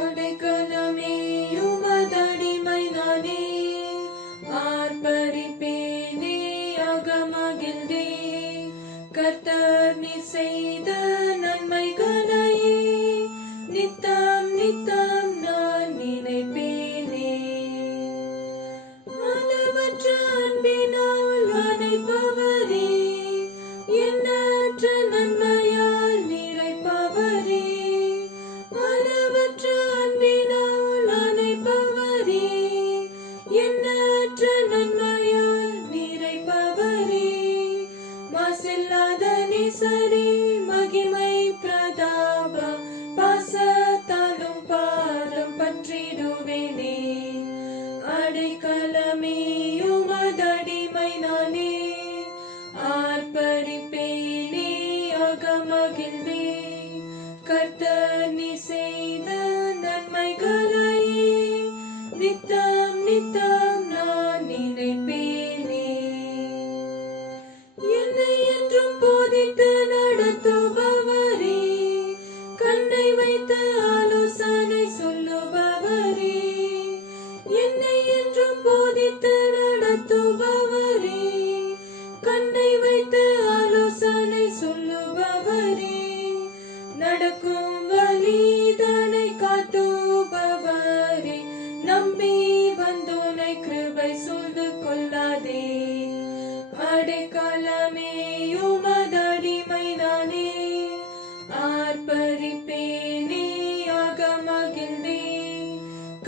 அடைக்கலமே உமதடிமை நானே, ஆர்ப்பரிப்பேனே அகமகிழ்ந்தே. கர்த்தர் நீ செய்த நன்மைகளையே நித்தம் நித்தம் நான் நினைப்பேனே. அளவற்ற அன்பினால் அணைப்பவரே, எண்ணற்ற நன்மையால் நிறைப்பவரே. அளவற்ற அன்பினால் அணைப்பவரே, எண்ணற்ற நன்மையால் நிறைப்பவரே. மாசில்லாத நேசரே, மகிமை பிரதாப பாசத்தாலும் பாதம் பற்றிடுவேனே. அடைக்கலமே உமதடிமை நானே, ஆர்ப்பரிப்பேனே அகமகிழ்ந்தே. கர்த்தர் நீ செய்த நன்மைகளையே நித்தம் நித்தம் நான் நினைப்பேனே. என்னை என்றும் போதித்து நடத்துபவரே, கண்ணை வைத்து ஆலோசனை சொல்லுபவரே. என்னை என்றும் போதித்து நடத்துபவரே, கண்ணை வைத்து ஆலோசனை சொல்லுபவரே. நடக்கும் வழிதனை காட்டுபவரே, நம்பி வந்தோனை கிருபை சூழ்ந்து கொள்ளாதே. அடைக்கலமே உமதடிமை நானே, ஆர்ப்பரிப்பேனே அகமகிழ்ந்தே.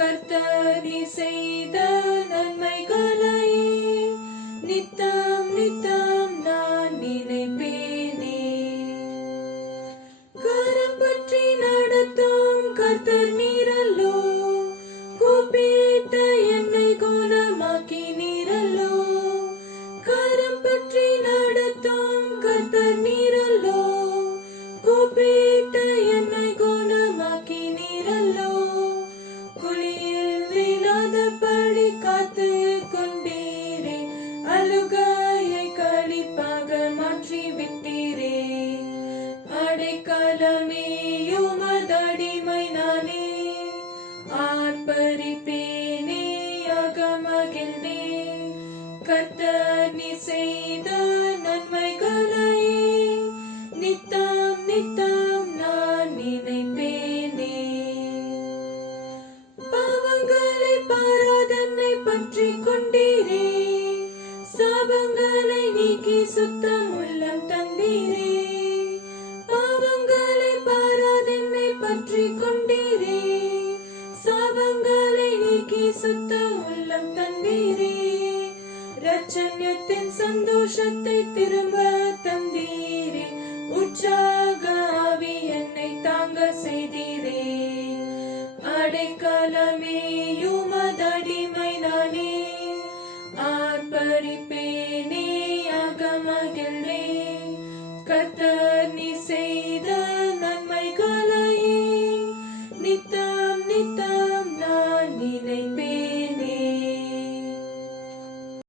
கர்த்தர் நீ செய்த நன்மைகளையே நித்தம் நித்தம் நான் நினைப்பேனே. கரம் பற்றி நடத்தும் கர்த்தர் நீரல்லோ, கூப்பிட்ட என்னை குணமாக்கி நீரல்லோ. கரம் பற்றி நடத்தும் கர்த்தர் நீரல்லோ, கூப்பிட்ட என்னை குணமாக்கி நீரல்லோ. குழியில் விழாதபடி காத்து கொண்டீரே, அழுகையை களிப்பாக மாற்றி விட்டீரே. அடைக்கலமே உமதடிமை நானே, ஆர்ப்பரிப்பேனே அகமகிழ்ந்தே. கர்த்தர் நீ செய்த நன்மைகளையே நித்தம் நித்தம் நான் நினைப்பேனே. பாவங்களை பாராதன்னை பற்றி கொண்டீரே, சாபங்களை நீக்கி சுத்தம் உள்ளம் தந்தீரே. பாவங்களை பாராதென்னை பற்றி கொண்டீரே, சாபங்களை நீக்கி சுத்தம் உள்ளம் தந்தீரே. ரட்சண்யத்தின் சந்தோஷத்தை திரும்ப தந்தீரே, உற்சாக ஆவி என்னை தாங்க செய்தீரே. அடைக்கலமே உமதடிமை நானே, ஆர்ப்பரிப்பேனே அகமகிழ்ந்தே. கர்த்தர்